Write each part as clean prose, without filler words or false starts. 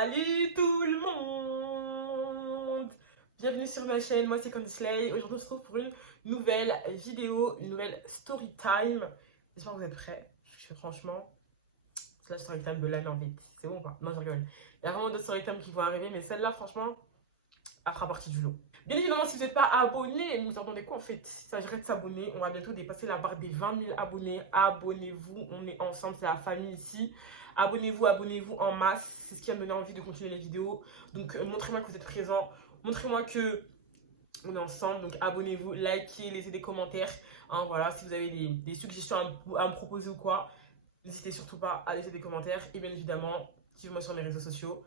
Salut tout le monde! Bienvenue sur ma chaîne, moi c'est Candy Slay. Aujourd'hui on se retrouve pour une nouvelle vidéo, une nouvelle story time. J'espère que vous êtes prêts. Franchement, c'est la story time de l'année en fait. C'est bon ou pas? Non, je rigole. Il y a vraiment d'autres story time qui vont arriver, mais celle-là, franchement, elle fera partie du lot. Bien évidemment, si vous n'êtes pas abonné, vous attendez quoi en fait? Il s'agirait de s'abonner. On va bientôt dépasser la barre des 20 000 abonnés. Abonnez-vous, on est ensemble, c'est la famille ici. Abonnez-vous, abonnez-vous en masse. C'est ce qui va me donner envie de continuer les vidéos. Donc, montrez-moi que vous êtes présents. Montrez-moi que on est ensemble. Donc, abonnez-vous, likez, laissez des commentaires. Hein, voilà, si vous avez des suggestions à me proposer ou quoi, n'hésitez surtout pas à laisser des commentaires. Et bien évidemment, suivez-moi sur mes réseaux sociaux.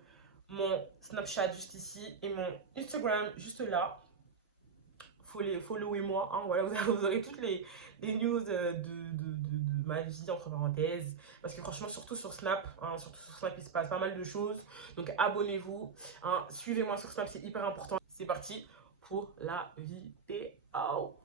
Mon Snapchat juste ici et mon Instagram juste là. Followez-moi, hein, voilà, vous aurez toutes les news de ma vie, entre parenthèses. Parce que franchement, surtout sur Snap, hein, il se passe pas mal de choses. Donc abonnez-vous, hein, suivez-moi sur Snap, c'est hyper important. C'est parti pour la vidéo.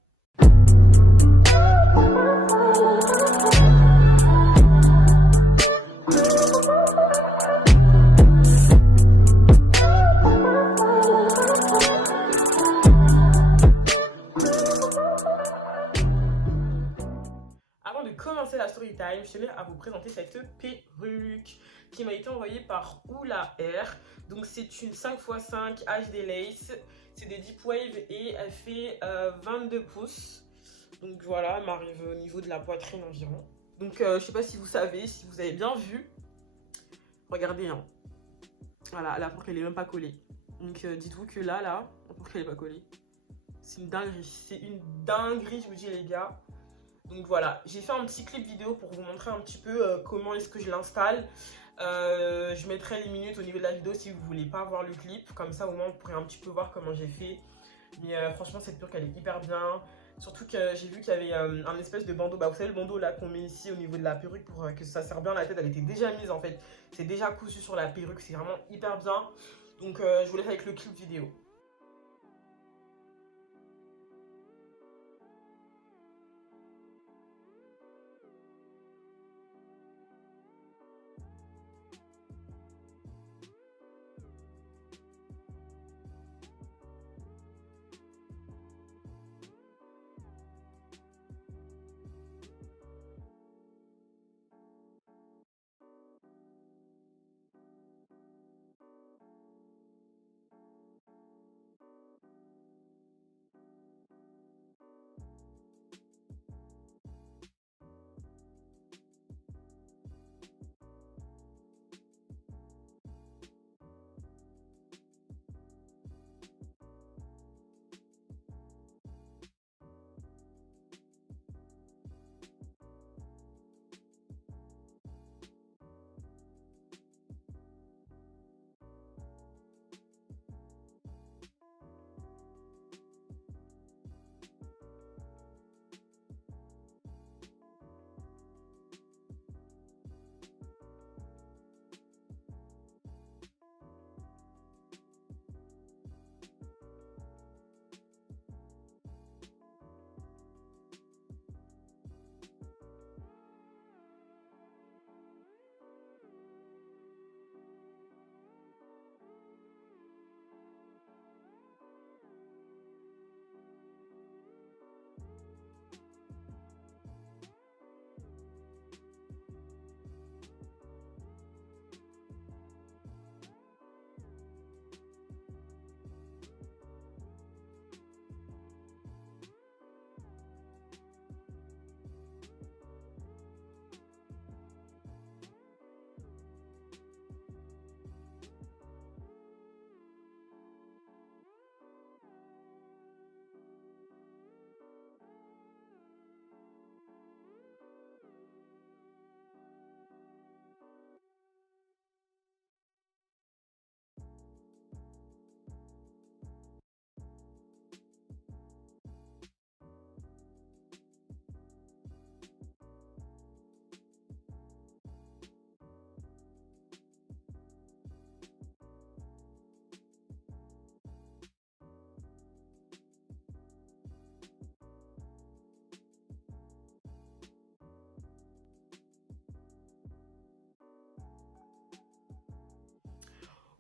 Avant de commencer la story time, je tenais à vous présenter cette perruque qui m'a été envoyée par Oula Air. Donc c'est une 5x5 HD Lace, c'est des deep wave et elle fait 22 pouces. Donc voilà, elle m'arrive au niveau de la poitrine environ. Donc je sais pas si vous savez, si vous avez bien vu. Regardez, hein. Voilà, la porte elle est même pas collée. Donc dites-vous que là, la porte elle est pas collée. C'est une dinguerie, je vous dis les gars. Donc voilà, j'ai fait un petit clip vidéo pour vous montrer un petit peu comment est-ce que je l'installe. Je mettrai les minutes au niveau de la vidéo si vous voulez pas voir le clip. Comme ça au moins vous pourrez un petit peu voir comment j'ai fait. Mais franchement cette perruque elle est hyper bien. Surtout que j'ai vu qu'il y avait un espèce de bandeau. Bah vous savez le bandeau là qu'on met ici au niveau de la perruque pour que ça serre bien la tête. Elle était déjà mise en fait. C'est déjà cousu sur la perruque. C'est vraiment hyper bien. Donc je vous laisse avec le clip vidéo.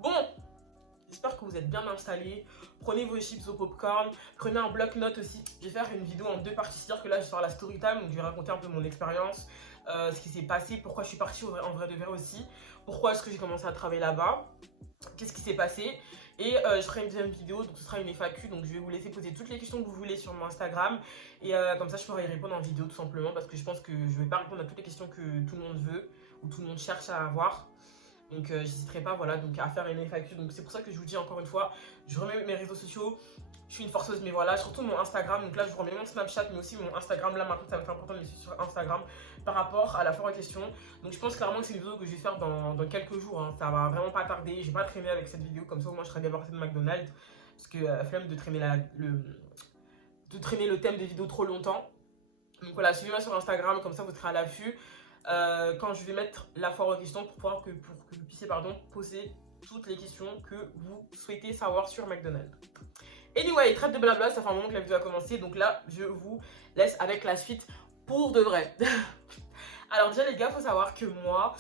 Bon, j'espère que vous êtes bien installés. Prenez vos chips, vos popcorn, prenez un bloc-notes aussi. Je vais faire une vidéo en 2 parties, c'est-à-dire que là je vais faire la story time, donc je vais raconter un peu mon expérience, ce qui s'est passé, pourquoi je suis partie en vrai de vrai aussi, pourquoi est-ce que j'ai commencé à travailler là-bas, qu'est-ce qui s'est passé. Et je ferai une deuxième vidéo, donc ce sera une FAQ, donc je vais vous laisser poser toutes les questions que vous voulez sur mon Instagram. Et comme ça je pourrai y répondre en vidéo tout simplement, parce que je pense que je vais pas répondre à toutes les questions que tout le monde veut, ou tout le monde cherche à avoir. Donc j'hésiterai pas, voilà, donc à faire une FAQ. Donc c'est pour ça que je vous dis encore une fois, je remets mes réseaux sociaux. Je suis une forceuse, mais voilà, surtout mon Instagram. Donc là je vous remets mon Snapchat, mais aussi mon Instagram. Là maintenant ça va être important de me suivre sur Instagram par rapport à la foire en question. Donc je pense clairement que c'est une vidéo que je vais faire dans quelques jours, hein. Ça va vraiment pas tarder. Je vais pas traîner avec cette vidéo, comme ça moi je serai débarrassée de McDonald's. Parce que flemme de traîner le thème des vidéos trop longtemps. Donc voilà, suivez-moi sur Instagram, comme ça vous serez à l'affût. Quand je vais mettre la foire aux questions pour que vous puissiez poser toutes les questions que vous souhaitez savoir sur McDonald's. Anyway, trêve de blabla, ça fait un moment que la vidéo a commencé, donc là je vous laisse avec la suite pour de vrai. Alors déjà les gars, faut savoir que moi,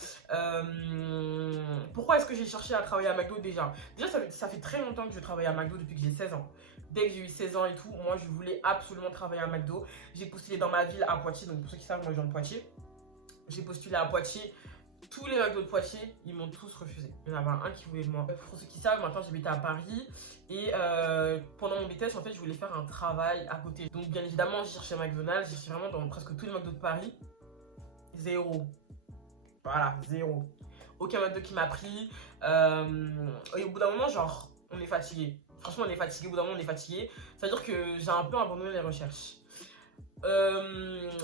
pourquoi est-ce que j'ai cherché à travailler à McDo déjà? Déjà ça fait très longtemps que je travaille à McDo depuis que j'ai 16 ans. Dès que j'ai eu 16 ans et tout, moi je voulais absolument travailler à McDo. J'ai postulé dans ma ville à Poitiers, donc pour ceux qui savent, moi je viens de Poitiers. J'ai postulé à Poitiers. Tous les McDo de Poitiers, ils m'ont tous refusé. Il y en avait un qui voulait de moi. Pour ceux qui savent, maintenant j'habite à Paris. Et pendant mon BTS, en fait, je voulais faire un travail à côté. Donc bien évidemment, j'ai cherché McDonald's. J'ai cherché vraiment dans presque tous les McDo de Paris. Zéro. Voilà, zéro. Aucun McDo qui m'a pris. Et au bout d'un moment, genre, on est fatigué. Franchement, on est fatigué. Au bout d'un moment, on est fatigué. C'est-à-dire que j'ai un peu abandonné les recherches.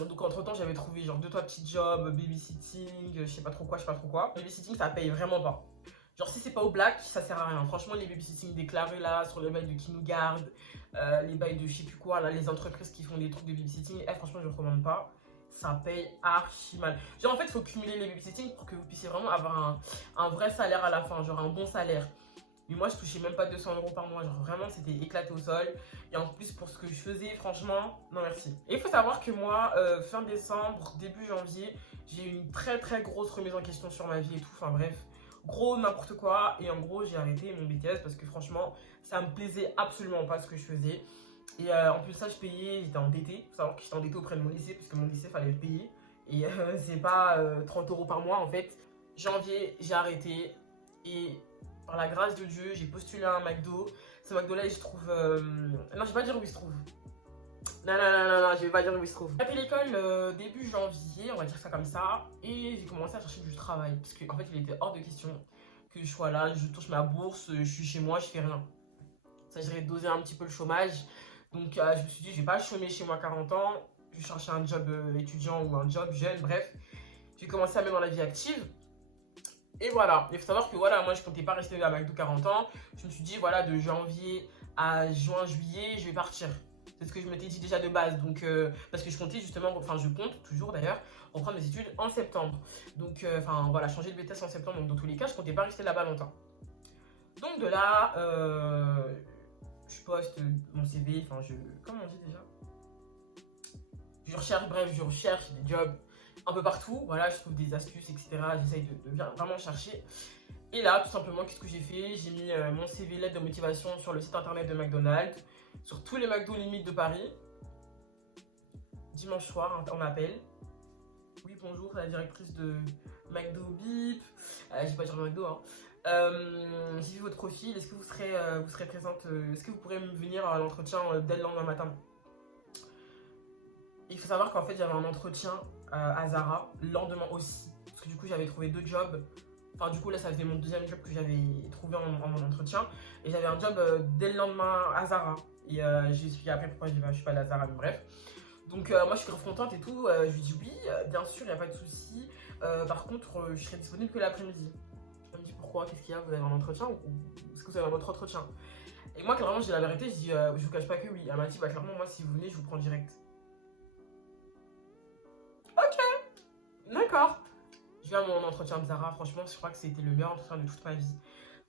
Donc entre temps j'avais trouvé genre 2-3 petits jobs, babysitting, je sais pas trop quoi. Babysitting ça paye vraiment pas. Genre si c'est pas au black, ça sert à rien. Franchement les babysitting déclarés là, sur les bails de Kinougarde, les bails de je sais plus quoi, là, les entreprises qui font des trucs de babysitting, franchement je recommande pas. Ça paye archi mal. Genre en fait il faut cumuler les babysitting pour que vous puissiez vraiment avoir un vrai salaire à la fin, genre un bon salaire. Mais moi je touchais même pas 200 € par mois, genre vraiment c'était éclaté au sol. Et en plus pour ce que je faisais, franchement, non merci. Et il faut savoir que moi, fin décembre, début janvier, j'ai eu une très grosse remise en question sur ma vie et tout, enfin bref. Gros n'importe quoi, et en gros j'ai arrêté mon BTS parce que franchement ça me plaisait absolument pas ce que je faisais. Et en plus ça je payais, j'étais endettée, il faut savoir que j'étais endettée auprès de mon lycée parce que mon lycée fallait le payer. Et c'est pas 30 € par mois en fait. Janvier j'ai arrêté et par la grâce de Dieu, j'ai postulé à un McDo. Ce McDo là, il se trouve. Non, je vais pas dire où il se trouve. Non, je vais pas dire où il se trouve. J'ai fait l'école début janvier, on va dire ça comme ça. Et j'ai commencé à chercher du travail. Parce qu'en fait, il était hors de question que je sois là, je touche ma bourse, je suis chez moi, je fais rien. Ça, j'irais doser un petit peu le chômage. Donc, je me suis dit, je vais pas chômer chez moi à 40 ans. Je vais chercher un job étudiant ou un job jeune, bref. J'ai commencé à mettre dans la vie active. Et voilà, il faut savoir que voilà, moi je comptais pas rester à McDo 40 ans. Je me suis dit voilà, de janvier à juin, juillet, je vais partir. C'est ce que je m'étais dit déjà de base. Donc, parce que je comptais justement, enfin je compte toujours d'ailleurs, reprendre mes études en septembre. Donc, enfin voilà, changer de BTS en septembre. Donc dans tous les cas, je comptais pas rester là-bas longtemps. Donc de là, je poste mon CV, enfin comment on dit déjà? Je recherche, bref, je recherche des jobs un peu partout, voilà, je trouve des astuces, etc. J'essaye de vraiment chercher. Et là, tout simplement, qu'est-ce que j'ai fait? J'ai mis mon CV lettre de motivation sur le site internet de McDonald's, sur tous les McDo limites de Paris. Dimanche soir, on m'appelle. Oui, bonjour, c'est la directrice de McDo Bip. Je vais pas dire McDo, hein. J'ai vu votre profil, est-ce que vous serez présente, est-ce que vous pourrez venir à l'entretien dès le lendemain matin? Il faut savoir qu'en fait, j'avais un entretien à Zara, le lendemain aussi. Parce que du coup, j'avais trouvé 2 jobs. Enfin, du coup, là, ça faisait mon deuxième job que j'avais trouvé en mon entretien. Et j'avais un job dès le lendemain à Zara. Et j'ai expliqué après pourquoi je suis pas allée à Zara, mais bref. Donc, moi, je suis grave contente et tout. Je lui dis oui, bien sûr, il n'y a pas de souci. Par contre, je serai disponible que l'après-midi. Elle me dit pourquoi? Qu'est-ce qu'il y a? Vous avez un entretien ou est-ce que vous avez un autre entretien? Et moi, clairement, j'ai la vérité. Je dis, je vous cache pas que oui. Elle m'a dit, bah, clairement, moi, si vous venez, je vous prends direct. D'accord. Je viens à mon entretien de Zara, franchement, je crois que c'était le meilleur entretien de toute ma vie.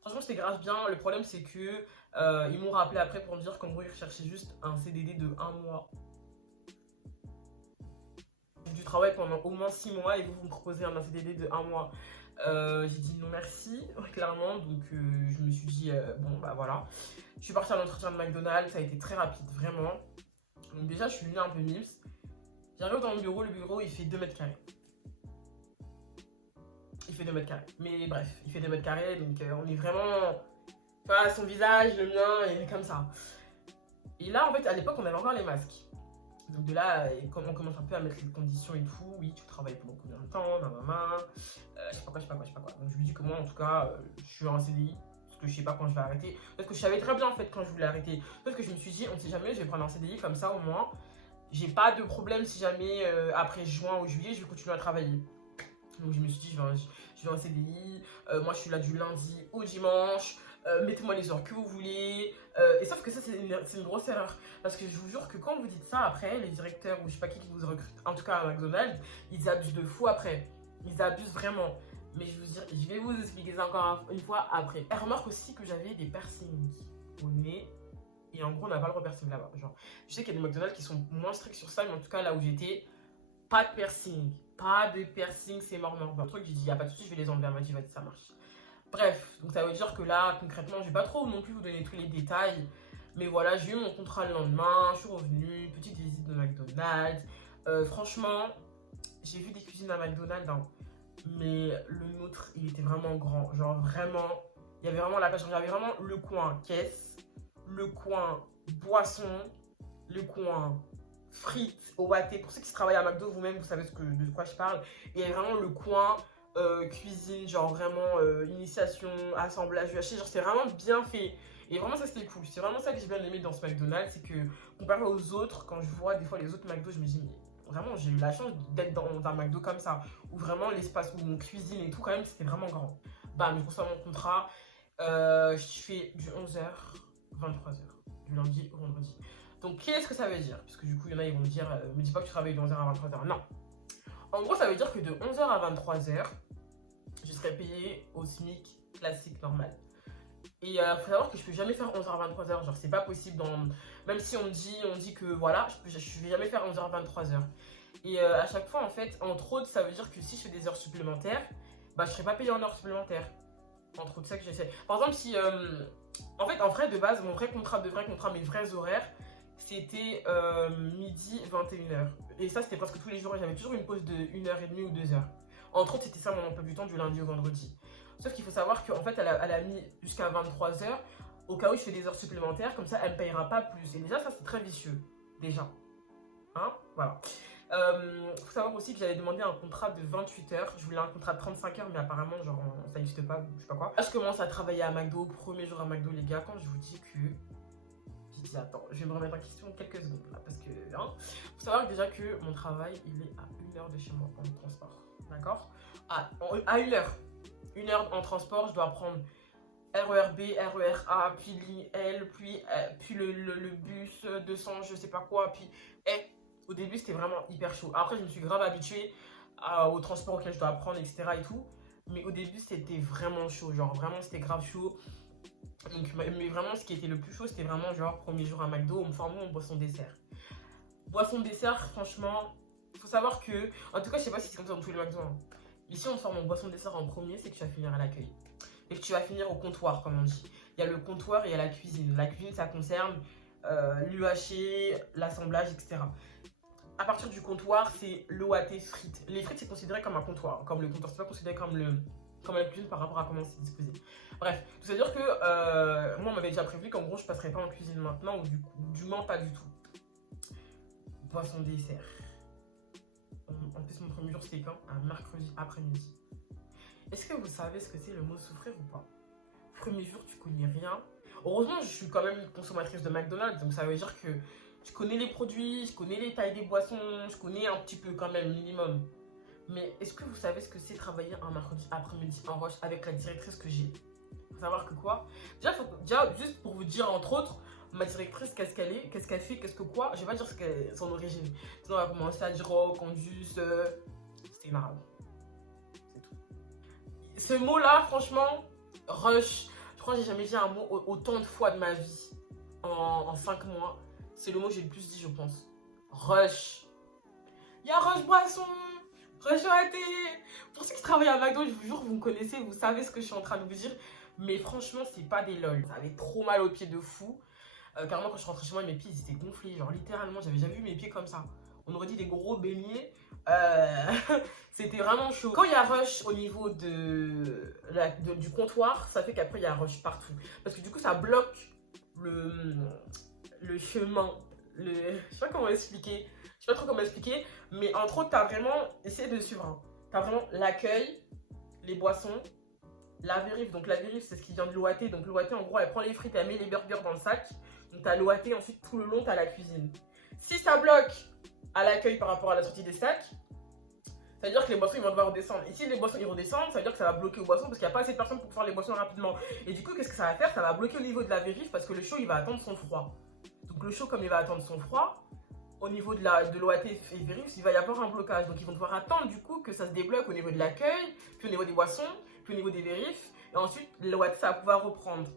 Franchement, c'était grave bien. Le problème, c'est que ils m'ont rappelé après pour me dire qu'en gros, ils recherchaient juste un CDD de 1 mois. Du travail pendant au moins 6 mois et vous me proposez un CDD de 1 mois. J'ai dit non merci, clairement. Donc je me suis dit, bon bah voilà. Je suis partie à l'entretien de McDonald's, ça a été très rapide, vraiment. Donc déjà, je suis venue un peu mims. J'arrive dans le bureau il fait 2 mètres carrés. Il fait 2 mètres carrés. Mais bref, il fait 2 mètres carrés, donc on est vraiment... Enfin, son visage, le mien, il est comme ça. Et là, en fait, à l'époque, on avait encore les masques. Donc de là, quand on commence un peu à mettre les conditions et tout, oui, tu travailles pendant combien de temps, je sais pas quoi. Donc je lui dis que moi, en tout cas, je suis en CDI, parce que je sais pas quand je vais arrêter. Parce que je savais très bien, en fait, quand je voulais arrêter. Parce que je me suis dit, on sait jamais, je vais prendre un CDI, comme ça, au moins, j'ai pas de problème si jamais, après juin ou juillet, je vais continuer à travailler. Donc je me suis dit, je vais en CDI, moi je suis là du lundi au dimanche, mettez-moi les heures que vous voulez. Et sauf que ça, c'est une grosse erreur. Parce que je vous jure que quand vous dites ça après, les directeurs ou je sais pas qui vous recrute, en tout cas à McDonald's, ils abusent de fou après. Ils abusent vraiment. Mais je vais vous expliquer ça encore une fois après. Elle remarque aussi que j'avais des piercings au nez. Et en gros, on n'a pas le droit de piercing là-bas. Genre, je sais qu'il y a des McDonald's qui sont moins stricts sur ça, mais en tout cas, là où j'étais, pas de piercing. Pas de piercing, c'est mort. Un truc, j'ai dit, y a pas de souci, je vais les enlever. Elle m'a dit, vas-y, ça marche. Bref, donc ça veut dire que là, concrètement, je vais pas trop non plus vous donner tous les détails. Mais voilà, j'ai eu mon contrat le lendemain, je suis revenue, petite visite de McDonald's. Franchement, j'ai vu des cuisines à McDonald's, hein, mais le nôtre, il était vraiment grand. Genre vraiment, il y avait vraiment la page. Il y avait vraiment le coin caisse, le coin boisson, le coin frites au pâté. Pour ceux qui travaillent à McDo, vous-même, vous savez de quoi je parle. Et il y avait vraiment le coin cuisine, genre vraiment initiation, assemblage, UHC, genre c'est vraiment bien fait. Et vraiment ça c'était cool. C'est vraiment ça que j'ai bien aimé dans ce McDonald's, c'est que comparé aux autres, quand je vois des fois les autres McDo, je me dis mais vraiment j'ai eu la chance d'être dans un McDo comme ça, où vraiment l'espace où on cuisine et tout quand même c'était vraiment grand. Bam, je reçois mon contrat, je fais du 11h, 23h, du lundi au vendredi. Donc qu'est-ce que ça veut dire? Parce que du coup il y en a ils vont me dire, me dis pas que tu travailles de 11h à 23h. Non. En gros ça veut dire que de 11h à 23h, je serais payée au SMIC classique normal. Et faut savoir que je peux jamais faire 11h à 23h, genre c'est pas possible dans... Même si on dit que voilà, je vais jamais faire 11h à 23h. Et à chaque fois en fait, entre autres, ça veut dire que si je fais des heures supplémentaires, bah je serai pas payée en heures supplémentaires. Entre autres, ça que j'essaie. Par exemple, si... en fait, en vrai, de base, mon vrai contrat, mes vrais horaires, c'était midi 21h. Et ça, c'était presque tous les jours. J'avais toujours une pause de 1h30 ou 2h. Entre autres, c'était ça mon emploi du temps du lundi au vendredi. Sauf qu'il faut savoir qu'en fait, elle a mis jusqu'à 23h au cas où je fais des heures supplémentaires. Comme ça, elle ne payera pas plus. Et déjà, ça, c'est très vicieux. Déjà. Hein? Voilà. Faut savoir aussi que j'avais demandé un contrat de 28 heures. Je voulais un contrat de 35 heures, mais apparemment, genre, ça n'existe pas, je sais pas quoi. Là, je commence à travailler à McDo, premier jour à McDo, les gars, quand je vous dis que... J'ai dit, attends, je vais me remettre en question quelques secondes, là, parce que, hein. Faut savoir déjà que mon travail, il est à 1 heure de chez moi, en transport, d'accord? À 1 heure. 1 heure en transport, je dois prendre RER B, RER A, puis ligne L, puis le bus 200, je sais pas quoi, puis... Au début, c'était vraiment hyper chaud. Après, je me suis grave habituée au transport auquel je dois apprendre, etc. et tout. Mais au début, c'était vraiment chaud. Genre, vraiment, c'était grave chaud. Donc, mais vraiment, ce qui était le plus chaud, c'était vraiment, genre, premier jour à McDo, on me formait en boisson dessert. Boisson dessert, franchement, il faut savoir que... En tout cas, je sais pas si c'est comme ça dans tous les McDo. Hein. Mais si on te forme en boisson dessert en premier, c'est que tu vas finir à l'accueil. Et que tu vas finir au comptoir, comme on dit. Il y a le comptoir et il y a la cuisine. La cuisine, ça concerne l'UHC, l'assemblage, etc. À partir du comptoir, c'est l'OAT frites. Les frites, c'est considéré comme un comptoir. Comme le comptoir, c'est pas considéré comme la cuisine par rapport à comment c'est disposé. Bref, tout ça veut dire que moi, on m'avait déjà prévu qu'en gros, je passerais pas en cuisine maintenant, ou du moins pas du tout. Boisson dessert. En plus, mon premier jour, c'était quand? Un mercredi après-midi. Est-ce que vous savez ce que c'est le mot souffrir ou pas? Premier jour, tu connais rien. Heureusement, je suis quand même une consommatrice de McDonald's, donc ça veut dire que je connais les produits, je connais les tailles des boissons, je connais un petit peu quand même, minimum. Mais est-ce que vous savez ce que c'est travailler un mercredi après-midi en rush avec la directrice que j'ai? Faut savoir que quoi? Déjà, juste pour vous dire entre autres, ma directrice, qu'est-ce qu'elle est, qu'est-ce qu'elle fait, qu'est-ce que quoi, je vais pas dire son origine. Sinon, on va commencer à dire oh, Condus, c'est une arabe. C'est tout. Ce mot-là, franchement, rush, je crois que j'ai jamais dit un mot autant de fois de ma vie en 5 mois. C'est le mot que j'ai le plus dit, je pense. Rush. Il y a rush boisson. Rush raté. Pour ceux qui travaillent à McDo, je vous jure, vous me connaissez, vous savez ce que je suis en train de vous dire. Mais franchement, c'est pas des lol. Ça avait trop mal aux pieds de fou. Carrément, quand je suis rentrée chez moi, mes pieds ils étaient gonflés. Genre, littéralement, j'avais jamais vu mes pieds comme ça. On aurait dit des gros beignets. C'était vraiment chaud. Quand il y a rush au niveau du comptoir, ça fait qu'après, il y a rush partout. Parce que du coup, ça bloque le chemin. Je sais pas comment expliquer. Je sais pas trop comment expliquer. Mais entre autres, t'as vraiment essayé de suivre. Hein. T'as vraiment l'accueil, les boissons, la vérif. Donc la vérif, c'est ce qui vient de l'OAT. Donc l'OAT, en gros, elle prend les frites, elle met les burgers dans le sac. Donc t'as l'OAT, ensuite tout le long, t'as la cuisine. Si ça bloque à l'accueil par rapport à la sortie des sacs, ça veut dire que les boissons ils vont devoir redescendre. Et si les boissons ils redescendent, ça veut dire que ça va bloquer aux boissons parce qu'il n'y a pas assez de personnes pour faire les boissons rapidement. Et du coup, qu'est-ce que ça va faire? Ça va bloquer au niveau de la vérif parce que le chaud il va attendre son froid. Donc le chaud, comme il va attendre son froid, au niveau de l'OAT et vérif, il va y avoir un blocage. Donc ils vont devoir attendre du coup que ça se débloque au niveau de l'accueil, puis au niveau des boissons, puis au niveau des vérifs. Et ensuite, l'OAT ça va pouvoir reprendre.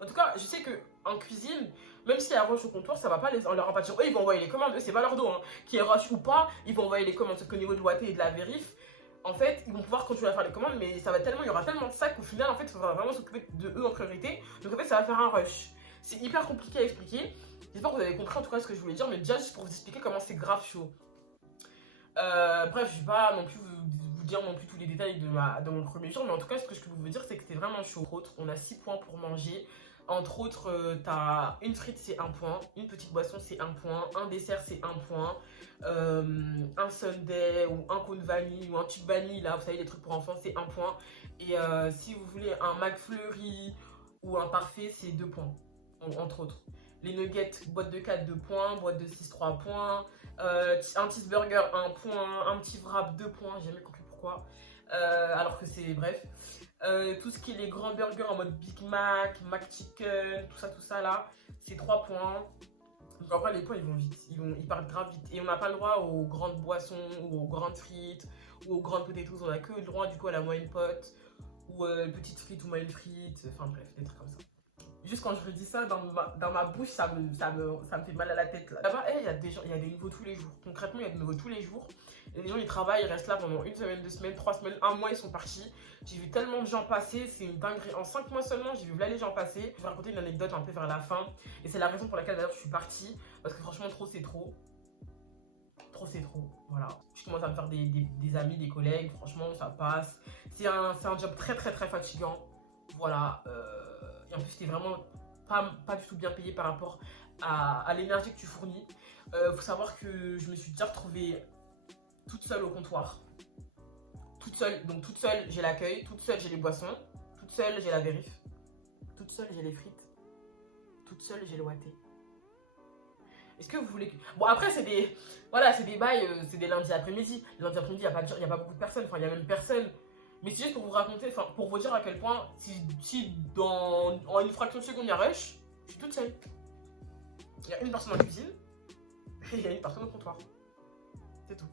En tout cas, je sais qu'en cuisine, même s'il y a rush au comptoir, ça va pas on leur a pas dit, eux ils vont envoyer les commandes, eux c'est pas leur dos, hein. Qu'il y ait rush ou pas, ils vont envoyer les commandes. Sauf qu'au niveau de l'OAT et de la vérif, en fait, ils vont pouvoir continuer à faire les commandes, mais ça va tellement, il y aura tellement de sacs qu'au final, en fait, il faudra vraiment s'occuper de eux en priorité. Donc en fait, ça va faire un rush. C'est hyper compliqué à expliquer. J'espère que vous avez compris en tout cas ce que je voulais dire, mais déjà juste pour vous expliquer comment c'est grave chaud. Bref, je vais pas non plus vous dire non plus tous les détails de mon premier jour, mais en tout cas, ce que je peux vous dire, c'est que c'était vraiment chaud. Entre autres, on a 6 points pour manger. Entre autres, t'as une frite, c'est 1 point. Une petite boisson, c'est 1 point. Un dessert, c'est 1 point. Un sundae ou un cône vanille ou un tube vanille, là, vous savez, les trucs pour enfants, c'est 1 point. Et si vous voulez un McFlurry ou un parfait, c'est 2 points, entre autres. Les nuggets, boîte de 4, 2 points. Boîte de 6, 3 points. Un cheeseburger, 1 point. Un petit wrap, 2 points. J'ai jamais compris pourquoi. Alors que c'est bref. Tout ce qui est les grands burgers en mode Big Mac, McChicken, tout ça là, c'est 3 points. Donc après les points ils vont vite, ils partent grave vite. Et on n'a pas le droit aux grandes boissons, ou aux grandes frites, ou aux grandes potatoes, on a que le droit du coup à la moyenne pote, ou petite frite ou moyenne frite, enfin bref, des trucs comme ça. Juste quand je redis ça, dans ma bouche, ça me fait mal à la tête. Là-bas, il y a des gens, il y a des nouveaux tous les jours. Concrètement, il y a des nouveaux tous les jours. Et les gens, ils travaillent, ils restent là pendant 1 semaine, 2 semaines, 3 semaines, 1 mois, ils sont partis. J'ai vu tellement de gens passer, c'est une dinguerie. En 5 mois seulement, j'ai vu là les gens passer. Je vais raconter une anecdote un peu vers la fin. Et c'est la raison pour laquelle d'ailleurs je suis partie. Parce que franchement, trop c'est trop. Trop c'est trop. Voilà. Je commence à me faire des amis, des collègues. Franchement, ça passe. C'est un job très fatigant. Voilà. Et en plus, c'était vraiment pas du tout bien payé par rapport à l'énergie que tu fournis. Faut savoir que je me suis déjà retrouvée toute seule au comptoir. Toute seule, donc toute seule j'ai l'accueil, toute seule j'ai les boissons, toute seule j'ai la vérif, toute seule j'ai les frites, toute seule j'ai le watté. Est-ce que vous voulez que... Bon après c'est des... Voilà, c'est des bails, c'est des lundis après-midi. Les lundis après-midi, il n'y a pas beaucoup de personnes, enfin il n'y a même personne. Mais c'est juste pour vous raconter, enfin pour vous dire à quel point, si en une fraction de seconde il y a rush, je suis toute seule. Il y a une personne en cuisine et il y a une personne au comptoir. C'est tout.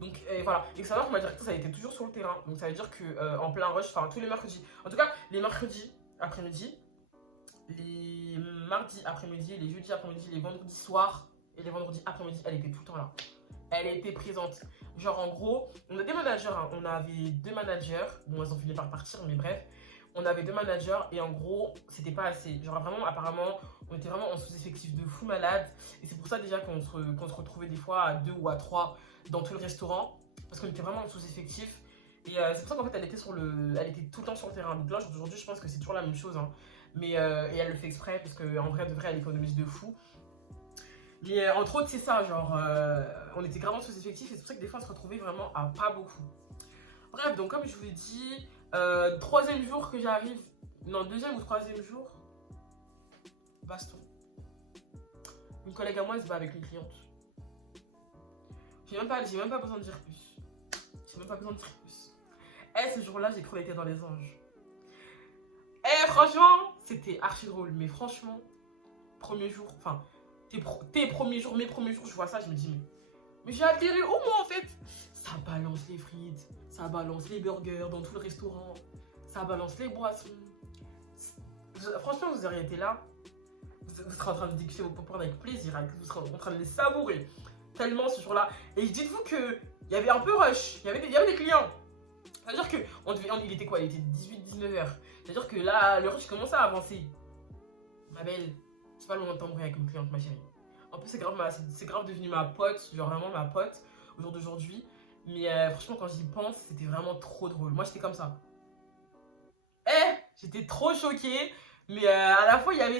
Donc voilà, et savoir que ma directrice elle était toujours sur le terrain. Donc ça veut dire que en plein rush, enfin tous les mercredis. En tout cas, les mercredis après-midi, les mardis après-midi, les jeudis après-midi, les vendredis soirs et les vendredis après-midi, elle était tout le temps là. Elle était présente. Genre en gros, on a des managers, hein. On avait 2 managers. Bon, elles ont fini par partir, mais bref. On avait 2 managers et en gros, c'était pas assez. Genre vraiment, apparemment, on était vraiment en sous-effectif de fou malade. Et c'est pour ça déjà qu'on se retrouvait des fois à 2 ou à 3 dans tout le restaurant. Parce qu'on était vraiment en sous-effectif. Et c'est pour ça qu'en fait, elle était tout le temps sur le terrain. Donc là, aujourd'hui, je pense que c'est toujours la même chose. Hein. Mais, et elle le fait exprès parce qu'en vrai, de vrai, elle économise de fou. Mais entre autres, c'est ça, genre, on était vraiment sous-effectif et c'est pour ça que des fois, on se retrouvait vraiment à pas beaucoup. Bref, donc comme je vous l'ai dit, 3e jour que j'arrive, non, 2e ou 3e jour, baston. Une collègue à moi, elle se bat avec une cliente. J'ai même pas besoin de dire plus. J'ai même pas besoin de dire plus. Et ce jour-là, j'ai cru qu'elle était dans les anges. Et franchement, c'était archi drôle, mais franchement, premier jour, enfin... mes premiers jours, je vois ça, je me dis, mais j'ai atterri où moi en fait? Ça balance les frites, ça balance les burgers dans tout le restaurant, ça balance les boissons. Franchement, vous auriez été là, vous serez en train de déguster vos popcorn avec plaisir, vous serez en train de les savourer tellement ce jour-là. Et dites-vous que il y avait un peu rush, il y avait des clients. C'est-à-dire que, il était quoi? Il était 18-19 h. C'est-à-dire que là, le rush commençait à avancer. Ma belle, c'est pas le moment de t'embrouiller avec une cliente, ma chérie. En plus, c'est grave devenu ma pote, genre vraiment ma pote, au jour d'aujourd'hui. Mais franchement, quand j'y pense, c'était vraiment trop drôle. Moi, j'étais comme ça. J'étais trop choquée. Mais à la fois, il y avait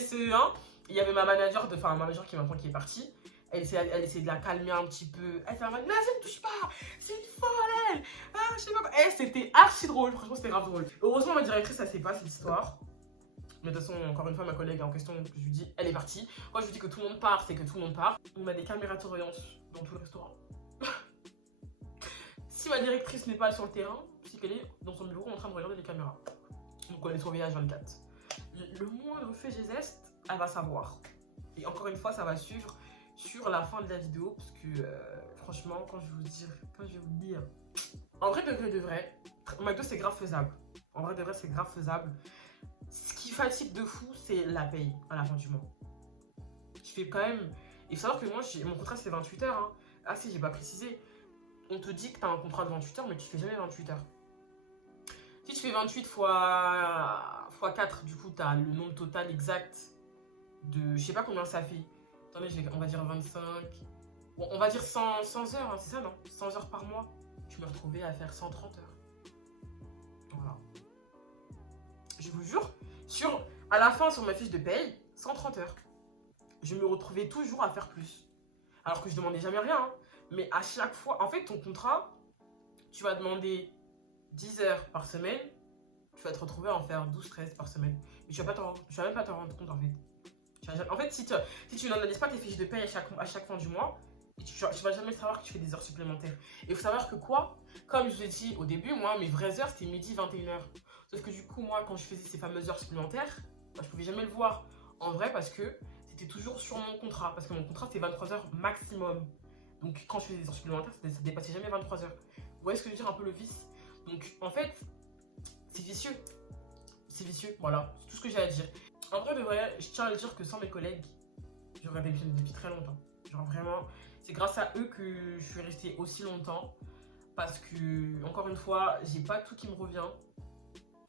il y avait ma manager, ma manager qui maintenant qui est partie. Elle essayait de la calmer un petit peu. Elle fait en mode, non, ça ne touche pas, c'est une folle, elle. Ah, je sais pas quoi. C'était archi drôle, franchement, c'était grave drôle. Heureusement, ma directrice, ça s'est pas cette histoire. Mais de toute façon, encore une fois, ma collègue en question, je lui dis, elle est partie. Moi, je lui dis que tout le monde part, c'est que tout le monde part. On a des caméras de surveillance dans tout le restaurant. Si ma directrice n'est pas sur le terrain, c'est qu'elle est dans son bureau en train de regarder les caméras. Donc, on est surveillé à 24. Le moindre fait geste, elle va savoir. Et encore une fois, ça va suivre sur la fin de la vidéo. Parce que, franchement, quand je vais vous dire. En vrai, de vrai, McDo, c'est grave faisable. En vrai, de vrai, c'est grave faisable. Ce qui fatigue de fou, c'est la paye à la fin du mois. Je fais quand même. Il faut savoir que moi, mon contrat, c'est 28 heures. Hein. Ah, si, j'ai pas précisé. On te dit que tu as un contrat de 28 heures, mais tu fais jamais 28 heures. Si tu fais 28 fois 4, du coup, tu as le nombre total exact de. Je sais pas combien ça fait. Attendez, on va dire 25. Bon, on va dire 100 heures, hein, c'est ça, non? 100 heures par mois. Je me retrouvais à faire 130 heures. Voilà. Je vous jure, à la fin, sur ma fiche de paye, 130 heures. Je me retrouvais toujours à faire plus. Alors que je demandais jamais rien. Hein. Mais à chaque fois, en fait, ton contrat, tu vas demander 10 heures par semaine. Tu vas te retrouver à en faire 12-13 par semaine. Mais tu vas même pas t'en rendre compte, en fait. En fait, si tu n'analyses pas tes fiches de paye à chaque fin du mois, tu vas jamais savoir que tu fais des heures supplémentaires. Et il faut savoir que quoi? Comme je vous ai dit au début, moi, mes vraies heures, c'était midi, 21 h. Sauf que du coup, moi, quand je faisais ces fameuses heures supplémentaires, bah, je pouvais jamais le voir en vrai parce que c'était toujours sur mon contrat. Parce que mon contrat, c'est 23 heures maximum. Donc, quand je faisais des heures supplémentaires, ça dépassait jamais 23 heures. Vous voyez ce que je veux dire, un peu le vice? Donc, en fait, c'est vicieux. C'est vicieux, voilà. C'est tout ce que j'ai à dire. En vrai, de vrai, je tiens à le dire que sans mes collègues, j'aurais démissionné depuis très longtemps. Genre vraiment, c'est grâce à eux que je suis restée aussi longtemps. Parce que, encore une fois, j'ai pas tout qui me revient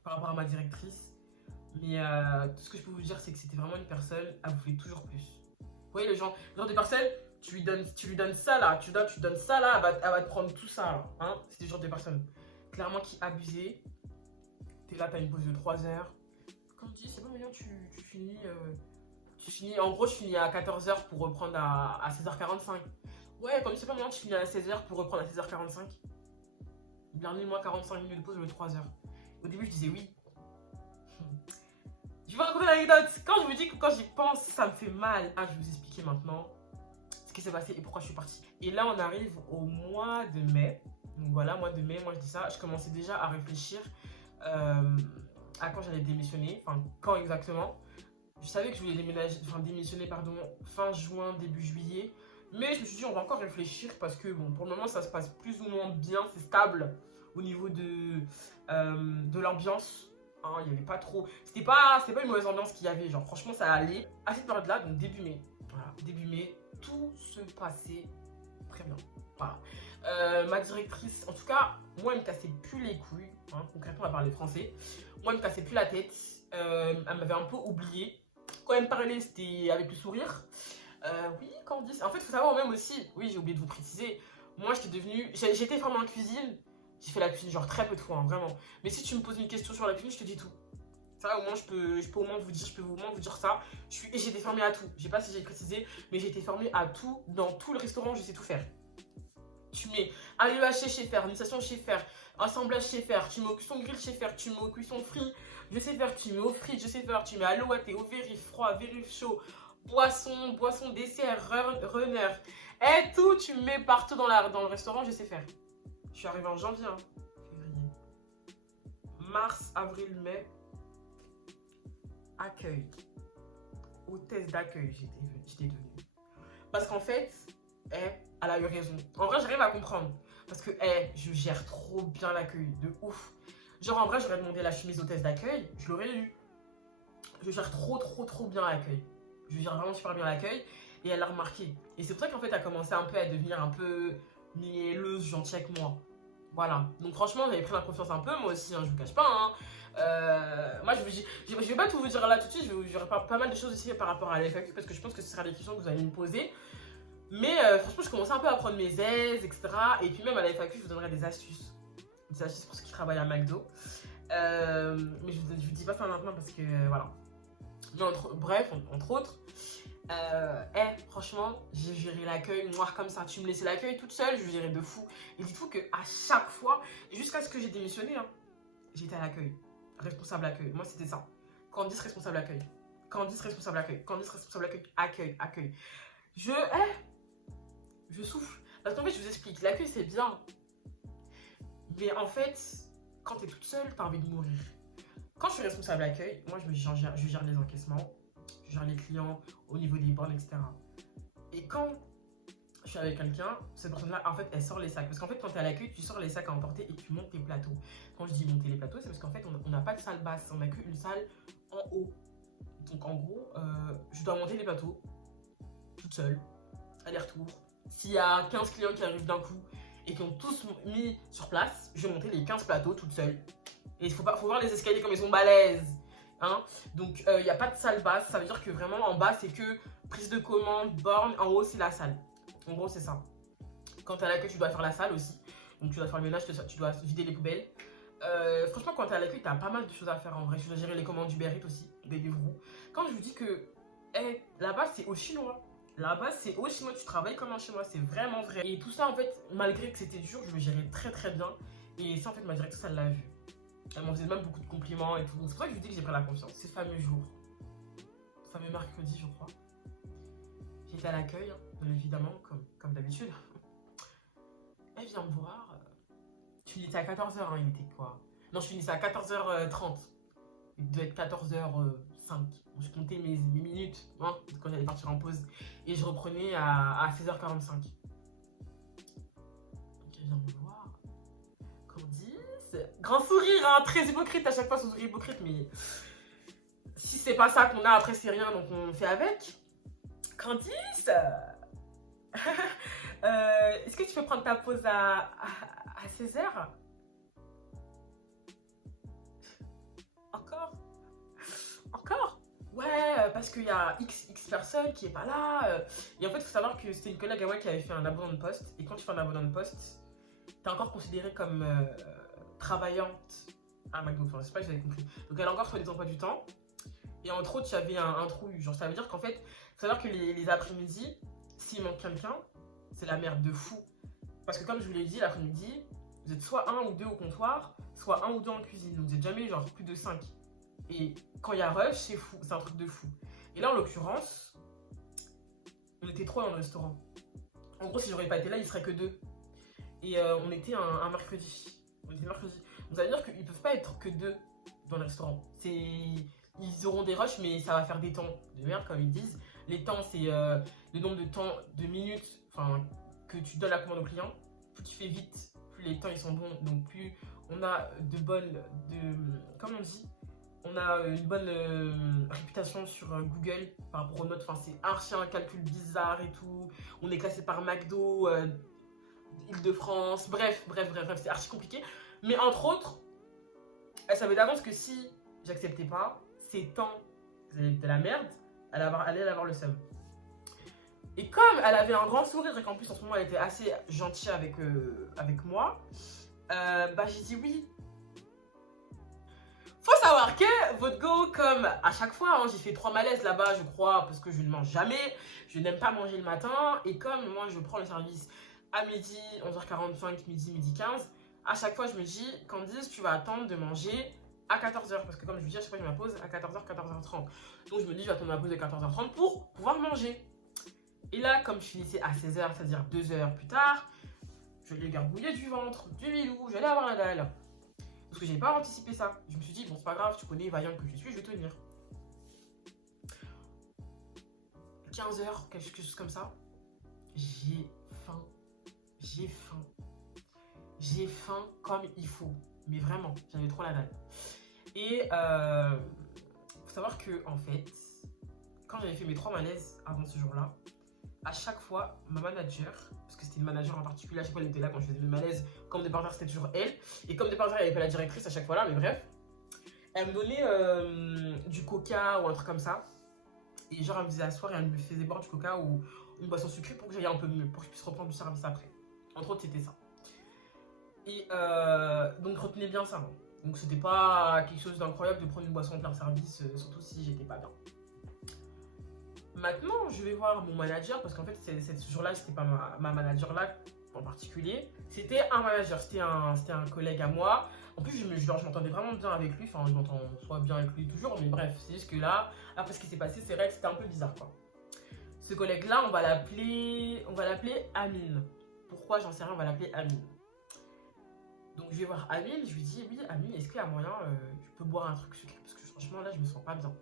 par rapport à ma directrice. Mais tout ce que je peux vous dire, c'est que c'était vraiment une personne, elle voulait toujours plus. Vous voyez, le genre de personne, tu lui donnes ça là, tu donnes ça là, elle va te prendre tout ça là. Hein, c'est le genre de personne clairement qui abusait. T'es là, t'as une pause de 3 heures. Comme je dis, c'est pas moyen, tu finis. En gros, je finis à 14 h pour reprendre à 16 h 45. Ouais, comme c'est pas moyen, tu finis à 16 h pour reprendre à 16 h 45. Dernier-moi 45 minutes de pause au lieu de 3 heures. Au début, je disais oui. Je vais vous raconter l'anecdote. Quand je vous dis que quand j'y pense, ça me fait mal. Ah, je vais vous expliquer maintenant ce qui s'est passé et pourquoi je suis partie. Et là, on arrive au mois de mai. Donc voilà, mois de mai, moi je dis ça. Je commençais déjà à réfléchir à quand j'allais démissionner. Enfin, quand exactement. Je savais que je voulais démissionner fin juin, début juillet. Mais je me suis dit, on va encore réfléchir parce que bon, pour le moment, ça se passe plus ou moins bien. C'est stable au niveau de l'ambiance. Hein, il n'y avait pas trop. C'était pas une mauvaise ambiance qu'il y avait. Genre, franchement, ça allait. À cette période-là, donc début mai. Voilà, début mai, tout se passait très bien. Voilà. Ma directrice, en tout cas, moi, elle me cassait plus les couilles. Hein, concrètement, on va parler français. Moi, elle me cassait plus la tête. Elle m'avait un peu oublié. Quand elle me parlait, c'était avec le sourire. Oui, quand on dit ça. En fait, il faut savoir même aussi, oui, j'ai oublié de vous préciser. Moi, j'ai été formée en cuisine. J'ai fait la cuisine genre très peu de fois, hein, vraiment. Mais si tu me poses une question sur la cuisine, je te dis tout. Ça, au moins, je peux au moins vous dire ça. J'ai été formée à tout. Je sais pas si j'ai précisé, mais j'ai été formée à tout. Dans tout le restaurant, je sais tout faire. Tu mets allumage chez faire, initiation chez faire, assemblage chez faire, tu mets au cuisson grill chez faire, tu mets au cuisson frit, je sais faire, tu mets au frit, je sais faire, tu mets à l'eau, au vérif froid, vérif chaud, boisson dessert, runner. Et tout, tu mets partout dans le restaurant, je sais faire. Je suis arrivée en janvier, hein. Février. Mars, avril, mai. Accueil. Hôtesse d'accueil, j'étais devenue. Parce qu'en fait, elle a eu raison. En vrai, j'arrive à comprendre. Parce que je gère trop bien l'accueil. De ouf. Genre, en vrai, j'aurais demandé la chemise hôtesse d'accueil. Je l'aurais eu. Je gère trop bien l'accueil. Je gère vraiment super bien l'accueil. Et elle l'a remarqué. Et c'est pour ça qu'en fait, elle a commencé un peu à devenir un peu mielleuse, gentille avec moi. Voilà. Donc franchement, j'avais pris la confiance un peu, moi aussi, hein, je vous cache pas. Hein. Moi, je vais pas tout vous dire là tout de suite, je vais vous dire pas mal de choses aussi par rapport à la FAQ, parce que je pense que ce sera des questions que vous allez me poser. Mais franchement, je commençais un peu à prendre mes aises, etc. Et puis même à la FAQ, je vous donnerai des astuces. Des astuces pour ceux qui travaillent à McDo. Mais je vous dis pas ça maintenant parce que voilà. Mais bref, entre autres, franchement, j'ai géré l'accueil noir comme ça. Tu me laissais l'accueil toute seule, je gérais de fou. Et dites-vous qu'à chaque fois, jusqu'à ce que j'ai démissionné, hein, j'étais à l'accueil. Responsable accueil. Moi, c'était ça. Candice, responsable accueil. Candice, responsable accueil. Candice, responsable accueil. Accueil. Je souffle. Parce qu'en fait, je vous explique, l'accueil, c'est bien. Mais en fait, quand t'es toute seule, t'as envie de mourir. Quand je suis responsable accueil, moi, je gère les encaissements, je gère les clients au niveau des bornes, etc. Et quand je suis avec quelqu'un, cette personne-là, en fait, elle sort les sacs. Parce qu'en fait, quand t'es à l'accueil, tu sors les sacs à emporter et tu montes tes plateaux. Quand je dis monter les plateaux, c'est parce qu'en fait, on n'a pas de salle basse, on n'a qu'une salle en haut. Donc, en gros, je dois monter les plateaux toute seule, aller-retour. S'il y a 15 clients qui arrivent d'un coup et qui ont tous mis sur place, je vais monter les 15 plateaux toute seule. Et il faut voir les escaliers comme ils sont balèzes. Hein. Donc, il n'y a pas de salle basse. Ça veut dire que vraiment, en bas, c'est que prise de commande, borne. En haut, c'est la salle. En gros, c'est ça. Quand tu es à l'accueil, tu dois faire la salle aussi. Donc, tu dois faire le ménage, tu dois vider les poubelles. Franchement, quand tu es à l'accueil, tu as pas mal de choses à faire en vrai. Tu dois gérer les commandes du Eats aussi, des Deliveroo. Quand je vous dis que là-bas, c'est au chinois. Là-bas, c'est au chinois. Tu travailles comme un chinois. C'est vraiment vrai. Et tout ça, en fait, malgré que c'était dur, je le gérais très très bien. Et ça, en fait, ma directrice, elle l'a vu. Elle m'en faisait même beaucoup de compliments et tout. C'est pour ça que je vous dis que j'ai pris la confiance. Ces fameux jours. Ce fameux mercredi, je crois. J'étais à l'accueil, hein, bien évidemment, comme d'habitude. Elle vient me voir. Je finissais à 14h, hein, il était quoi? Non, je finissais à 14h30. Il devait être 14h05. Je comptais mes minutes, hein, quand j'allais partir en pause. Et je reprenais à 16h45. Donc elle vient me voir. Candice. Grand sourire, hein, très hypocrite à chaque fois, son sourire hypocrite, mais si c'est pas ça qu'on a, après c'est rien, donc on fait avec. Candice, est-ce que tu peux prendre ta pause à 16h? Encore? Ouais, parce qu'il y a X personnes qui est pas là. Et en fait, il faut savoir que c'était une collègue à moi qui avait fait un abandon de poste. Et quand tu fais un abandon de poste, t'es encore considérée comme travaillante à McDo. Enfin, je sais pas si vous avez compris. Donc, elle a encore fait des emplois du temps. Et entre autres, il y avait un trou. Genre, ça veut dire qu'en fait, il faut savoir que les après-midi, s'il manque quelqu'un, c'est la merde de fou. Parce que comme je vous l'ai dit, l'après-midi, vous êtes soit un ou deux au comptoir, soit un ou deux en cuisine. Donc, vous n'êtes jamais genre plus de 5. Et quand il y a rush, c'est fou, c'est un truc de fou. Et là, en l'occurrence, on était 3 dans le restaurant. En gros, si j'aurais pas été là, il serait que 2. Et on était un mercredi. On était mercredi. Donc, ça veut dire qu'ils peuvent pas être que 2 dans le restaurant. Ils auront des rushs, mais ça va faire des temps de merde, comme ils disent. Les temps, c'est le nombre de temps, de minutes, que tu donnes la commande au client. Plus tu fais vite, plus les temps ils sont bons. Donc, plus on a comment on dit, on a une bonne réputation sur Google par rapport aux notes. Enfin, c'est archi un calcul bizarre et tout. On est classé par McDo, Île-de-France. Bref, c'est archi compliqué. Mais entre autres, elle savait d'avance que si j'acceptais pas, ces temps de la merde, elle allait avoir le seum. Et comme elle avait un grand sourire et qu'en plus en ce moment elle était assez gentille avec moi, j'ai dit oui. Faut savoir que votre go, comme à chaque fois, hein, j'ai fait 3 malaises là-bas, je crois, parce que je ne mange jamais, je n'aime pas manger le matin, et comme moi je prends le service à midi, 11h45, midi 15, à chaque fois je me dis, Candice, tu vas attendre de manger à 14h, parce que comme je vous dis, à chaque fois je me pose à 14h, 14h30. Donc je me dis, je vais attendre ma pause de 14h30 pour pouvoir manger. Et là, comme je finissais à 16h, c'est-à-dire 2 heures plus tard, je vais gargouiller du ventre, du bilou, j'allais avoir la dalle. Parce que j'ai pas anticipé ça. Je me suis dit, bon, c'est pas grave, tu connais, vaillante que je suis, je vais tenir. 15 heures, quelque chose comme ça. J'ai faim. J'ai faim comme il faut. Mais vraiment, j'avais trop la dalle. Et faut savoir que, en fait, quand j'avais fait mes 3 malaises avant ce jour-là, à chaque fois, ma manager, parce que c'était une manager en particulier, à chaque fois elle était là quand je faisais mes malaises, comme de par hasard c'était toujours elle, et comme de par hasard il n'y avait pas la directrice à chaque fois là, mais bref, elle me donnait du coca ou un truc comme ça, et genre elle me faisait asseoir et elle me faisait boire du coca ou une boisson sucrée pour que j'aille un peu mieux, pour que je puisse reprendre du service après. Entre autres c'était ça. Et donc retenez bien ça. Hein. Donc c'était pas quelque chose d'incroyable de prendre une boisson en plein service, surtout si j'étais pas bien. Maintenant, je vais voir mon manager, parce qu'en fait, ce jour-là, c'était pas ma manager là en particulier. C'était un manager, c'était un collègue à moi. En plus, je m'entendais vraiment bien avec lui. Enfin, je m'entends soit bien avec lui toujours, mais bref, c'est juste que là, après ce qui s'est passé, c'est vrai que c'était un peu bizarre, quoi. Ce collègue-là, on va l'appeler Amine. Pourquoi, j'en sais rien, on va l'appeler Amine. Donc, je vais voir Amine, je lui dis, oui, Amine, est-ce qu'il y a moyen, je peux boire un truc sucré? Parce que franchement, là, je me sens pas bien.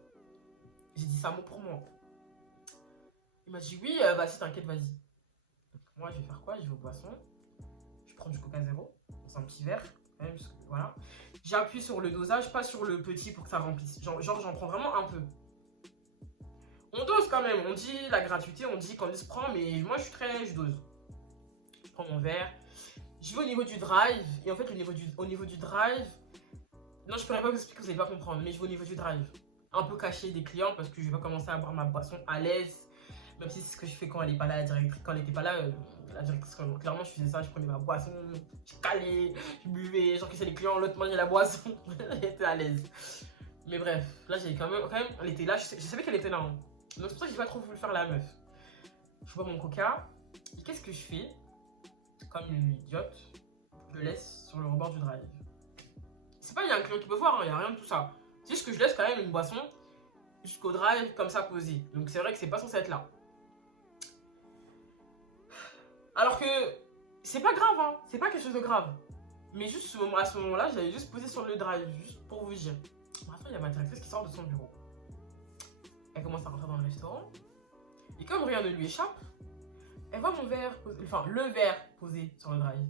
J'ai dit ça mot pour moi. Il m'a dit oui, vas-y, t'inquiète, vas-y. Donc, moi, je vais faire quoi? Je vais aux boissons. Je prends du Coca Zéro dans un petit verre. Même, parce que, voilà. J'appuie sur le dosage, pas sur le petit pour que ça remplisse. Genre j'en prends vraiment un peu. On dose quand même. On dit la gratuité, on dit qu'on se prend, mais moi, je dose. Je prends mon verre. Je vais au niveau du drive. Et en fait, au niveau du drive, non, je pourrais pas vous expliquer, vous allez pas comprendre, mais je vais au niveau du drive. Un peu caché des clients parce que je vais commencer à boire ma boisson à l'aise. Même si c'est ce que je fais quand elle n'est pas là, la directrice. Quand elle n'était pas là, la directrice, clairement, je faisais ça. Je prenais ma boisson, je calais, je buvais, j'encaissais les clients, l'autre mangeait la boisson. Elle était à l'aise. Mais bref, là, j'avais quand même, elle était là. Je savais qu'elle était là. Hein. Donc, c'est pour ça que j'ai pas trop voulu faire la meuf. Je bois mon coca. Et qu'est-ce que je fais? Comme une idiote, je le laisse sur le rebord du drive. C'est pas, il y a un client qui peut voir, il n'y a rien de tout ça. C'est juste que je laisse quand même une boisson jusqu'au drive, comme ça, posée. Donc, c'est vrai que c'est pas censé être là. Alors que c'est pas grave, hein. C'est pas quelque chose de grave. Mais juste à ce moment-là, je l'avais juste posé sur le drive, juste pour vous dire. Maintenant, il y a ma directrice qui sort de son bureau. Elle commence à rentrer dans le restaurant. Et comme rien ne lui échappe, elle voit mon verre, enfin le verre posé sur le drive.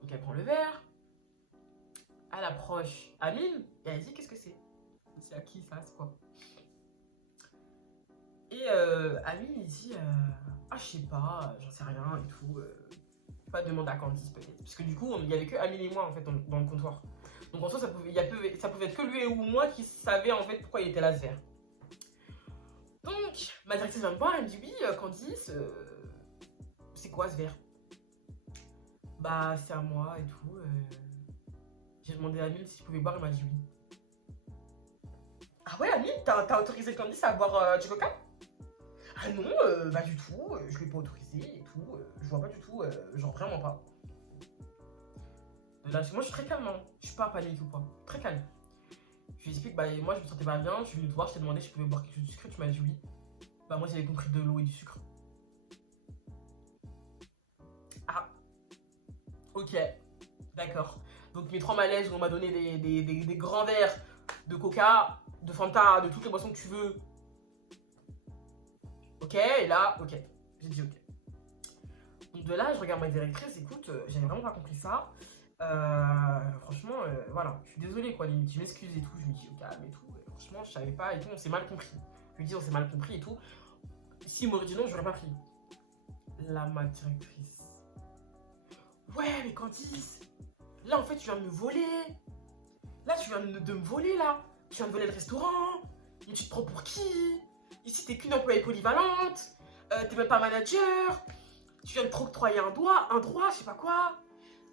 Donc elle prend le verre. Elle approche Amine et elle dit qu'est-ce que c'est? C'est à qui ça? C'est quoi? Et Amine il dit ah je sais pas, j'en sais rien et tout. Pas demander à Candice peut-être. Parce que du coup il y avait que Amine et moi en fait dans le comptoir. Donc en soi ça pouvait être que lui ou moi qui savait en fait pourquoi il était là ce verre. Donc ma directrice vient me voir, elle me dit oui Candice, c'est quoi ce verre? Bah c'est à moi et tout. J'ai demandé à Amine si je pouvais boire, elle m'a dit oui. Ah ouais Amine, t'as autorisé Candice à boire du coca? Ah non, pas du tout, je l'ai pas autorisé et tout, je vois pas du tout, genre vraiment pas. Là, moi je suis très calme, hein. Je suis pas panique ou quoi, très calme. Je lui explique, bah moi je me sentais pas bien, je suis venue te voir, je t'ai demandé si je pouvais boire quelque chose de sucré, tu m'as dit oui. Bah moi j'avais compris de l'eau et du sucre. Ah, ok, d'accord. Donc mes 3 malaises, on m'a donné des grands verres de coca, de Fanta, de toutes les boissons que tu veux. Ok, et là, ok. J'ai dit ok. Donc de là, je regarde ma directrice, écoute, j'avais vraiment pas compris ça. Franchement, voilà, je suis désolée quoi, limite, je m'excuse et tout, je lui dis au calme et tout. Franchement, je savais pas et tout, on s'est mal compris. Je lui dis on s'est mal compris et tout. S'il m'aurait dit non, j'aurais pas pris. Là, ma directrice. Ouais, mais Candice, là en fait, tu viens de me voler. Là, tu viens de me voler là. Tu viens de voler le restaurant. Mais tu te prends pour qui? Ici, t'es qu'une employée polyvalente. T'es même pas manager. Tu viens de t'octroyer un droit, je sais pas quoi.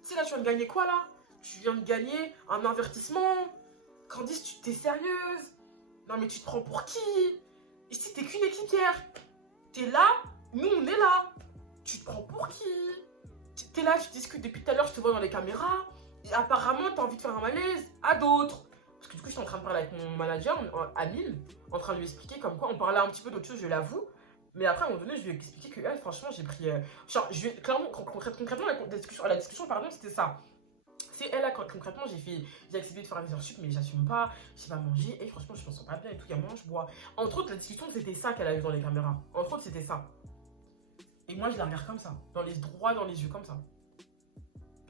Tu sais, là, tu viens de gagner quoi, là? Tu viens de gagner un avertissement. Candice, tu t'es sérieuse? Non, mais tu te prends pour qui? Ici, t'es qu'une équipière. T'es là, nous, on est là. Tu te prends pour qui? T'es là, tu discutes depuis tout à l'heure, je te vois dans les caméras. Et apparemment, t'as envie de faire un malaise à d'autres. Parce que du coup, je suis en train de parler avec mon manager, Amine, en train de lui expliquer comme quoi on parlait un petit peu d'autre chose, je l'avoue. Mais après, à un moment donné, je lui ai expliqué que, franchement, j'ai pris. Genre, clairement, concrètement, la discussion, pardon, c'était ça. C'est elle, là, concrètement, j'ai accepté de faire un sup, mais j'assume pas, j'ai pas mangé, et franchement, je me sens pas bien et tout, il y a moi, je bois. Entre autres, la discussion, c'était ça qu'elle a eu dans les caméras. Entre autres, c'était ça. Et moi, je la regarde comme ça, droit dans les yeux, comme ça.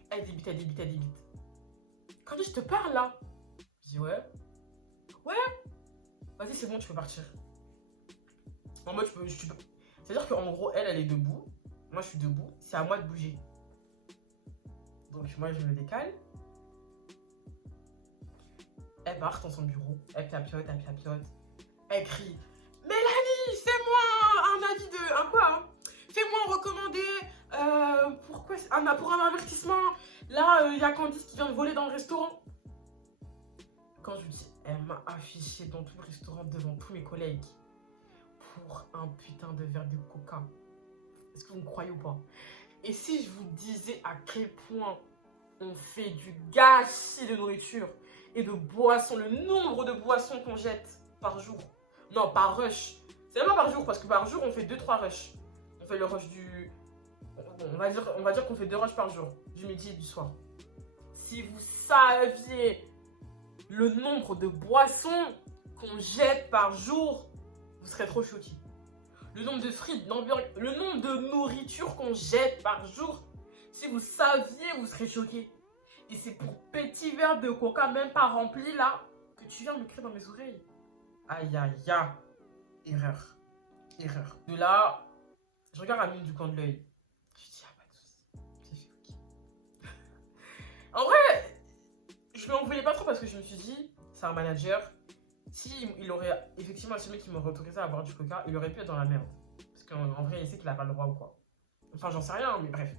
Elle débite, elle débite, elle débite. Quand je te parle, là, je dis ouais. Ouais. Vas-y, c'est bon, tu peux partir. En mode, tu peux... C'est-à-dire qu'en gros, elle est debout. Moi, je suis debout. C'est à moi de bouger. Donc, moi, je me décale. Elle part dans son bureau. Elle papiote, elle papiote. Elle crie: Mélanie, fais-moi un avis de... Un quoi hein? Fais-moi recommander pour un avertissement. Là, il y a Candice qui vient de voler dans le restaurant. Quand je vous dis, elle m'a affiché dans tout le restaurant devant tous mes collègues pour un putain de verre de coca. Est-ce que vous me croyez ou pas? Et si je vous disais à quel point on fait du gâchis de nourriture et de boissons, le nombre de boissons qu'on jette par jour. Non, par rush. C'est même pas par jour, parce que par jour, on fait 2-3 rushs. On fait le rush du... On va dire qu'on fait 2 rushs par jour, du midi et du soir. Si vous saviez le nombre de boissons qu'on jette par jour, vous serez trop choqués. Le nombre de frites, le nombre de nourriture qu'on jette par jour, si vous saviez, vous serez choqués. Et c'est pour petit verre de coca, même pas rempli là, que tu viens me crier dans mes oreilles. Aïe aïe aïe. Erreur. Erreur. De là, je regarde la mine du coin de l'œil. Je dis, ah, pas de soucis. C'est fait, ok. En vrai, je lui en voulais pas trop parce que je me suis dit, c'est un manager. Si il aurait effectivement assumé qu'il m'aurait autorisé à boire du coca, il aurait pu être dans la merde. Parce qu'en vrai, il sait qu'il a pas le droit ou quoi. Enfin, j'en sais rien, mais bref.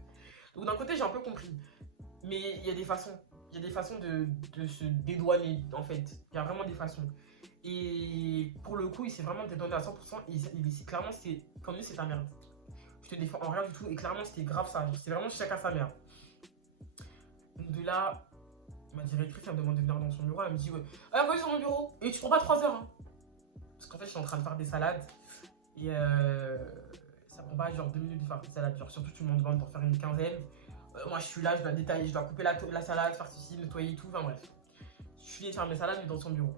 Donc d'un côté, j'ai un peu compris. Mais il y a des façons. Il y a des façons de se dédouaner, en fait. Il y a vraiment des façons. Et pour le coup, il s'est vraiment dédouané à 100%. Et clairement, c'est comme lui, c'est ta merde. Je te défends en rien du tout. Et clairement, c'était grave ça. C'est vraiment chacun sa mère. Donc de là, ma directrice, elle me demande de venir dans son bureau. Elle me dit, ouais, ah, vas-y sur mon bureau. Et tu prends pas 3 heures. Hein. Parce qu'en fait, je suis en train de faire des salades. Et ça prend pas genre 2 minutes de faire des salades. Genre, surtout, tu me demandes pour faire une quinzaine. Moi, je suis là, je dois détailler, je dois couper la salade, faire ceci, nettoyer tout. Enfin, bref. Je suis allée faire mes salades, mais dans son bureau.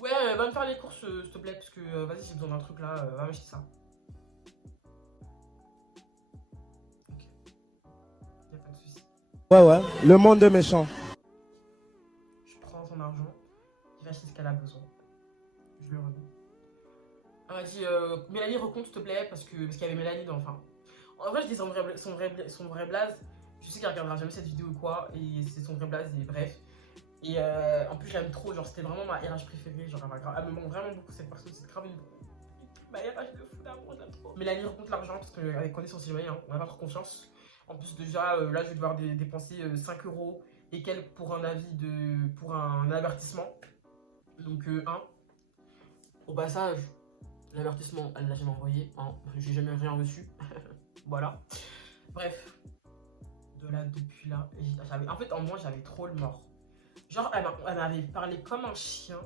Ouais, va me faire les courses, s'il te plaît. Parce que, vas-y, j'ai besoin d'un truc là. Va m'acheter ça. Ok. Y'a pas de soucis. Ouais, le monde est méchant. Je prends son argent. Je vais acheter ce qu'elle a besoin. Je lui redonne. Elle m'a dit, Mélanie, recompte, s'il te plaît, parce qu'il y avait Mélanie dans le fin. En vrai, je dis son vrai blaze. Je sais qu'elle regardera jamais cette vidéo ou quoi, et c'est son vrai blaze, et bref. Et en plus, j'aime trop, genre, c'était vraiment ma RH préférée. Genre, elle me manque vraiment beaucoup cette personne, c'est grave ma RH de fou d'amour, j'aime trop. Mélanie recompte l'argent, parce qu'avec connaît son citoyen, on a pas trop confiance. En plus, déjà, là, je vais devoir dépenser 5 € et quelques pour un pour un avertissement. Donc, au passage, l'avertissement, elle l'a jamais envoyé, hein. J'ai jamais rien reçu. Voilà. Bref. De là, depuis là, en fait, en moi, j'avais trop le mort. Genre, elle m'avait parlé comme un chien.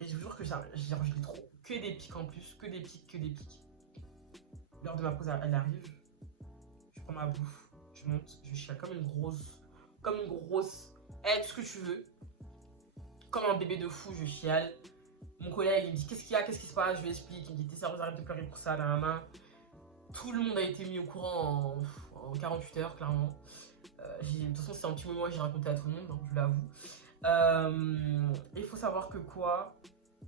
Et je vous jure que je l'ai trop. Que des pics en plus, que des pics, que des pics. L'heure de ma pause, elle arrive. Je prends ma bouffe, je monte, je chiale comme une grosse. Tout ce que tu veux. Comme un bébé de fou, je chiale. Mon collègue, il me dit, qu'est-ce qu'il y a, qu'est-ce qui se passe? Je lui explique. Il me dit, t'es sérieuse, arrête de pleurer pour ça, dans la main. Tout le monde a été mis au courant en 48 heures, clairement. De toute façon, c'est un petit moment que j'ai raconté à tout le monde, hein, je l'avoue. Il faut savoir que quoi,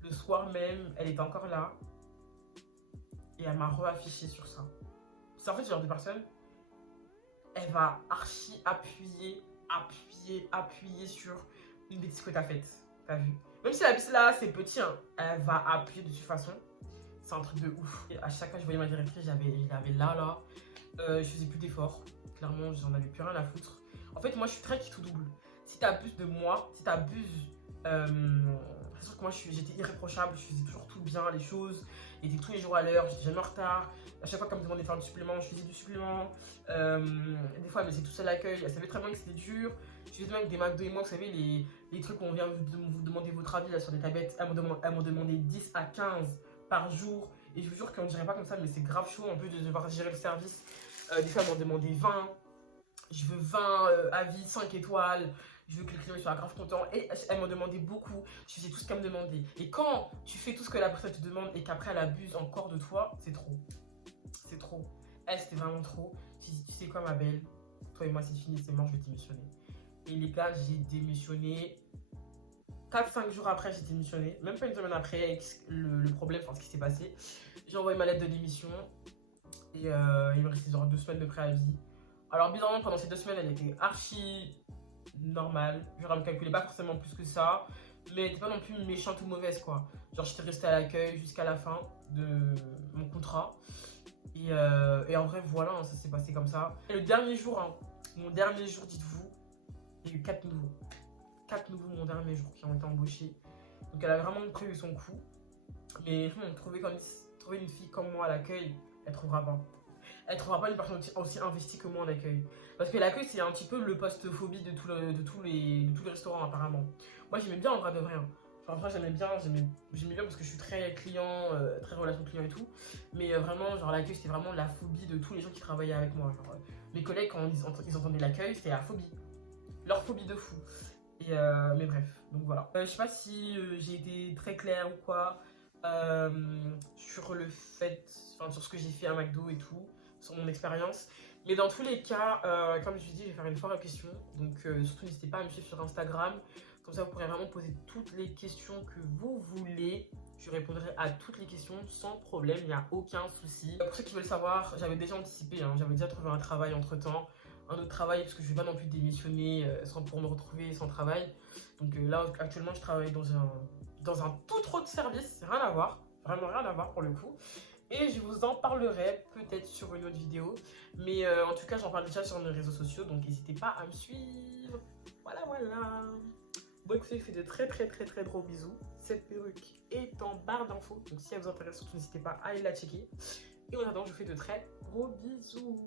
le soir même, elle était encore là. Et elle m'a re-affiché sur ça. C'est en fait, ce genre de personne, elle va archi appuyer sur une bêtise que t'as faite. T'as vu? Même si la bêtise là, c'est petit, hein, elle va appuyer de toute façon. C'est un truc de ouf. Et à chaque fois que je voyais ma directrice, j'avais là. Je faisais plus d'efforts. Clairement, j'en avais plus rien à foutre. En fait, moi, je suis très qui tout double. Si t'abuses de moi, si t'abuses... c'est sûr que moi, j'étais irréprochable. Je faisais toujours tout bien, les choses. J'étais tous les jours à l'heure, j'étais jamais en retard. À chaque fois qu'elle me demandait de faire du supplément, je faisais du supplément. Des fois, elle me laissait tout seul à l'accueil. Elle savait très bien que c'était dur. Je faisais même avec des McDo et moi, vous savez, les trucs où on vient vous demander votre avis là, sur des tablettes. Elle m'en demandait 10 à 15 par jour. Et je vous jure qu'on dirait pas comme ça, mais c'est grave chaud en plus de devoir gérer le service. Des fois, elle m'en demandait 20. Je veux 20 avis, 5 étoiles. Je veux que le client soit grave content. Et elle m'en demandait beaucoup. Je faisais tout ce qu'elle me demandait. Et quand tu fais tout ce que la personne te demande et qu'après elle abuse encore de toi, c'est trop. C'est trop. Elle, c'était vraiment trop. J'ai dit, tu sais quoi, ma belle? Toi et moi, c'est fini, c'est mort, je vais démissionner. Et les gars, j'ai démissionné. 4-5 jours après, j'ai démissionné. Même pas une semaine après, avec le problème, enfin ce qui s'est passé. J'ai envoyé ma lettre de démission. Et il me restait genre 2 semaines de préavis. Alors bizarrement pendant ces 2 semaines elle était archi normale. Genre elle me calculait pas forcément plus que ça. Mais elle était pas non plus méchante ou mauvaise quoi. Genre j'étais restée à l'accueil jusqu'à la fin de mon contrat. Et en vrai voilà, hein, ça s'est passé comme ça. Et le dernier jour, hein, mon dernier jour dites-vous, il y a eu 4 nouveaux. 4 nouveaux mon dernier jour qui ont été embauchés. Donc elle a vraiment prévu son coup. Mais trouver une fille comme moi à l'accueil, elle trouvera pas. Elle trouvera pas une personne aussi investie que moi en accueil. Parce que l'accueil c'est un petit peu le poste phobie de tous les restaurants apparemment. Moi j'aimais bien en vrai de vrai. Hein. Enfin, j'aimais bien parce que je suis très client, très relation client et tout. Mais vraiment, genre l'accueil c'était vraiment la phobie de tous les gens qui travaillaient avec moi. Genre, mes collègues quand ils entendaient l'accueil, c'était la phobie. Leur phobie de fou. Mais bref, donc voilà. Je sais pas si j'ai été très claire ou quoi sur le fait, enfin sur ce que j'ai fait à McDo et tout, sur mon expérience. Mais dans tous les cas, comme je vous dis, je vais faire une foire à questions. Donc surtout n'hésitez pas à me suivre sur Instagram. Comme ça, vous pourrez vraiment poser toutes les questions que vous voulez. Je répondrai à toutes les questions sans problème, il n'y a aucun souci. Pour ceux qui veulent savoir, j'avais déjà anticipé, hein, j'avais déjà trouvé un travail entre temps. Un autre travail parce que je ne vais pas non plus démissionner sans pour me retrouver sans travail. Donc là actuellement je travaille dans un tout autre service, rien à voir, vraiment rien à voir pour le coup. Et je vous en parlerai peut-être sur une autre vidéo. Mais en tout cas j'en parle déjà sur mes réseaux sociaux, donc n'hésitez pas à me suivre. Voilà voilà. Bon écoutez, je fais de très gros bisous. Cette perruque est en barre d'infos, donc si elle vous intéresse surtout n'hésitez pas à aller la checker. Et en attendant je vous fais de très gros bisous.